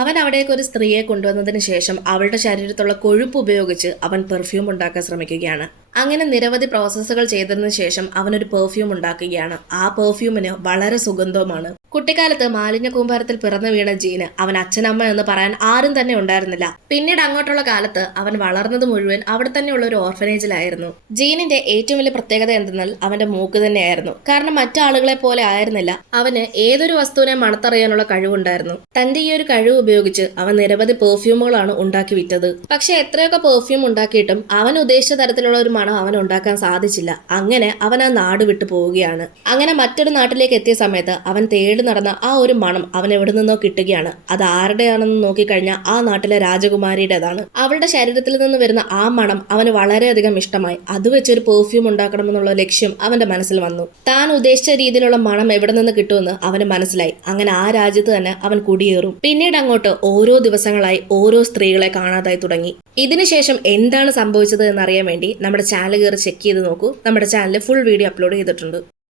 അവൻ അവിടേക്ക് ഒരു സ്ത്രീയെ കൊണ്ടുവന്നതിന് ശേഷം അവളുടെ ശരീരത്തുള്ള കൊഴുപ്പ് ഉപയോഗിച്ച് അവൻ പെർഫ്യൂം ഉണ്ടാക്കാൻ ശ്രമിക്കുകയാണ്. അങ്ങനെ നിരവധി പ്രോസസ്സുകൾ ചെയ്തതിനു ശേഷം അവനൊരു പെർഫ്യൂം ഉണ്ടാക്കുകയാണ്. ആ പെർഫ്യൂമിന് വളരെ സുഗന്ധവുമാണ്. കുട്ടിക്കാലത്ത് മാലിന്യ കൂമ്പാരത്തിൽ പിറന്നു വീണ ജീന് അവൻ അച്ഛനമ്മ എന്ന് പറയാൻ ആരും തന്നെ ഉണ്ടായിരുന്നില്ല. പിന്നീട് അങ്ങോട്ടുള്ള കാലത്ത് അവൻ വളർന്നത് മുഴുവൻ അവിടെ തന്നെയുള്ള ഒരു ഓർഫനേജിലായിരുന്നു. ജീനിന്റെ ഏറ്റവും വലിയ പ്രത്യേകത എന്തെന്നാൽ അവന്റെ മൂക്ക് തന്നെയായിരുന്നു. കാരണം മറ്റാളുകളെ പോലെ ആയിരുന്നില്ല, അവന് ഏതൊരു വസ്തുവിനെ മണത്തറിയാനുള്ള കഴിവുണ്ടായിരുന്നു. തന്റെ ഈ ഒരു കഴിവ് ഉപയോഗിച്ച് അവൻ നിരവധി പെർഫ്യൂമുകളാണ് ഉണ്ടാക്കി വിറ്റത്. പക്ഷെ എത്രയൊക്കെ പെർഫ്യൂം ഉണ്ടാക്കിയിട്ടും അവൻ ഉദ്ദേശിച്ച തരത്തിലുള്ള ഒരു മണം അവൻ ഉണ്ടാക്കാൻ സാധിച്ചില്ല. അങ്ങനെ അവൻ ആ നാട് വിട്ടു പോവുകയാണ്. അങ്ങനെ മറ്റൊരു നാട്ടിലേക്ക് എത്തിയ സമയത്ത് അവൻ തേടി നടന്ന ആ ഒരു മണം അവൻ എവിടെ നിന്നോ കിട്ടുകയാണ്. അത് ആരുടെയാണെന്ന് നോക്കിക്കഴിഞ്ഞാൽ ആ നാട്ടിലെ രാജകുമാരിയുടേതാണ്. അവളുടെ ശരീരത്തിൽ നിന്ന് വരുന്ന ആ മണം അവന് വളരെയധികം ഇഷ്ടമായി. അത് വെച്ചൊരു പെർഫ്യൂം ഉണ്ടാക്കണമെന്നുള്ള ലക്ഷ്യം അവന്റെ മനസ്സിൽ വന്നു. താൻ ഉദ്ദേശിച്ച രീതിയിലുള്ള മണം എവിടെ നിന്ന് കിട്ടുമെന്ന് അവന് മനസ്സിലായി. അങ്ങനെ ആ രാജ്യത്ത് തന്നെ അവൻ കുടിയേറും. പിന്നീട് അങ്ങോട്ട് ഓരോ ദിവസങ്ങളായി ഓരോ സ്ത്രീകളെ കാണാതായി തുടങ്ങി. ഇതിനുശേഷം എന്താണ് സംഭവിച്ചത് എന്നറിയാൻ വേണ്ടി നമ്മുടെ ചാനൽ കയറി ചെക്ക് ചെയ്ത് നോക്കൂ. നമ്മുടെ ചാനലിൽ ഫുൾ വീഡിയോ അപ്ലോഡ് ചെയ്തിട്ടുണ്ട്.